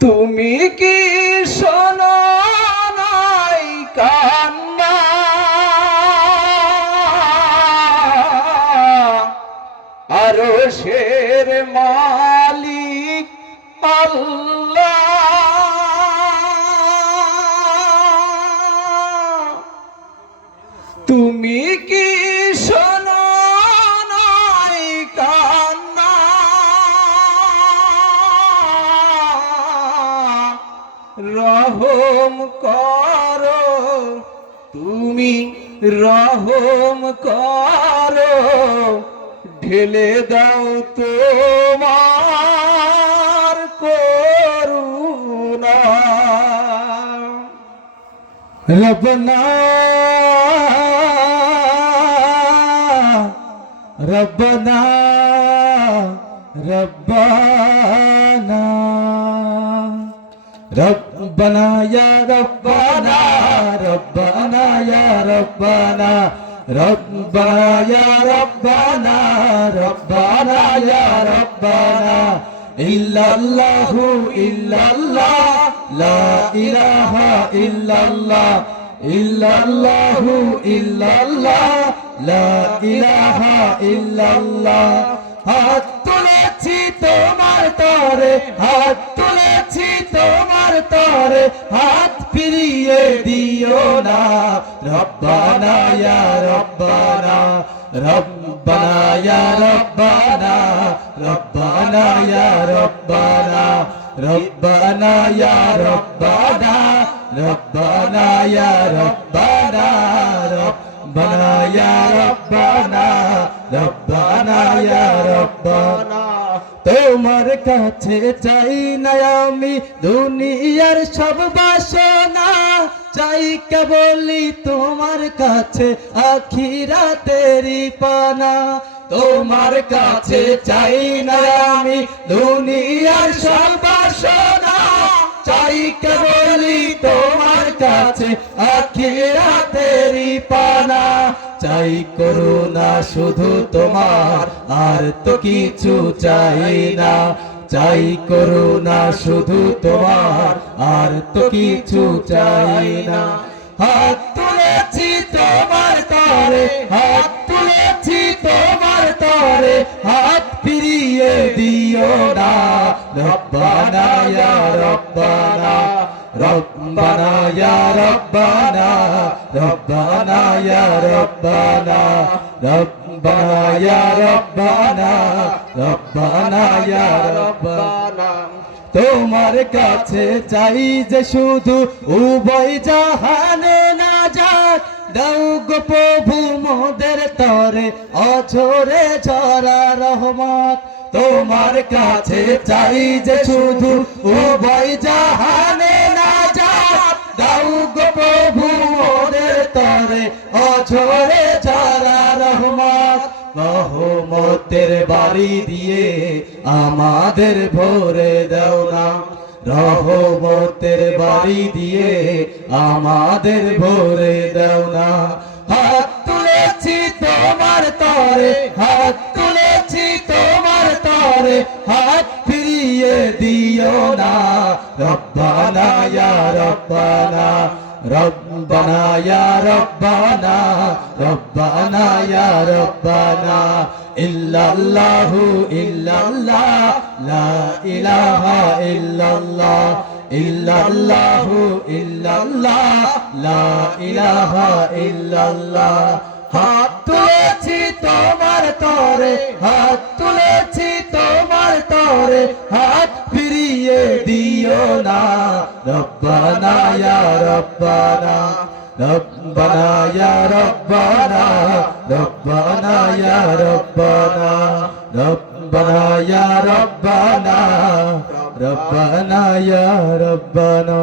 তুমি কি শোনো নাই কান্না, আরশের মালিক আল্লাহ। তুমি কি শোনো নাই কান্না, রহম করো তুমি রহম করো, ঢেলে দাও তোমার করুণা। রব্বানা রব্বানা রব্বানা রব্বানা ইয়া রব্বানা রব্বানা ইয়া রব্বানা রব্বানা ইয়া রব্বানা রব্বানা ইয়া রব্বানা। ইল্লাল্লাহু ইল্লাল্লাহ লা ইলাহা ইল্লাল্লাহ, ইল্লাল্লাহু ইল্লাল্লাহ লা ইলাহা ইল্লাল্লাহ। হাত তুলেছি তোমার তরে, হাত তুলেছি তোমার তরে, হাত ফিরিয়ে দিও না। রব্বানা ইয়া রব্বানা রব্বানা ইয়া রব্বানা রব্বানা ইয়া রব্বানা রব্বানা ইয়া রব্বানা রব্বানা ইয়া রব্বানা রব্বানা ইয়া রব্বানা রব্বানা ইয়া রব্বানা। তোমার কাছে চাই না আমি দুনিয়ার সব বাসনা, চাই কেবলি তোমার কাছে আখিরাতেরই পানা। তোমার কাছে চাই না আমি দুনিয়ার সব বাসনা, চাই কেবলি তোমার কাছে আখিরাতেরই পানা। চাই করুণা শুধু তোমার, আর তো কিছু চাই না। চাই করুণা শুধু তোমার, আর তো কিছু চাই না। হাত তুলেছি তোমার তরে, হাত তুলেছি তোমার তরে, হাত ফিরিয়ে দিও না। রব্বানা ইয়া রব্বানা রব্বানা ইয়া রব্বানা রব্বানা ইয়া রব্বানা রব্বানা ইয়া রব্বানা রব্বানা ইয়া রব্বানা। তোমার কাছে চাই যে শুধু উভয় জাহানে নাজাত, দাও গো প্রভু মোদের তরে অঝরে ঝরা রহমত। তোমার কাছে চাই যে শুধু উভয় জাহানে নাজাত, দাও গো প্রভু মোদের তরে অঝরে ঝরা রহমত। রহমতের বাড়ি দিয়ে আমাদের ভরে দাও না, রহমতের বাড়ি দিয়ে আমাদের ভরে দাও না। হাত তুলেছি তোমার তরে, হাত তুলেছি তোমার তরে, হাত ফিরিয়ে দিও না। রব্বানা ইয়া রব্বানা রব্বানা ইয়া রব্বানা রব্বানা ইয়া রব্বানা। ইল্লাল্লাহু ইল্লাল্লাহ লা ইলাহা ইল্লাল্লাহ, ইল্লাল্লাহু ইল্লাল্লাহ লা ইলাহা ইল্লাল্লাহ। হাত তুলেছি তোমার তরে, হাত তুলেছি তোমার তরে, হাত ফিরিয়ে দিও না। রব্বানা ইয়া রব্বানা রব্বানা ইয়া রব্বানা রব্বানা ইয়া রব্বানা রব্বানা ইয়া রব্বানা রব্বানা ইয়া রব্বানা।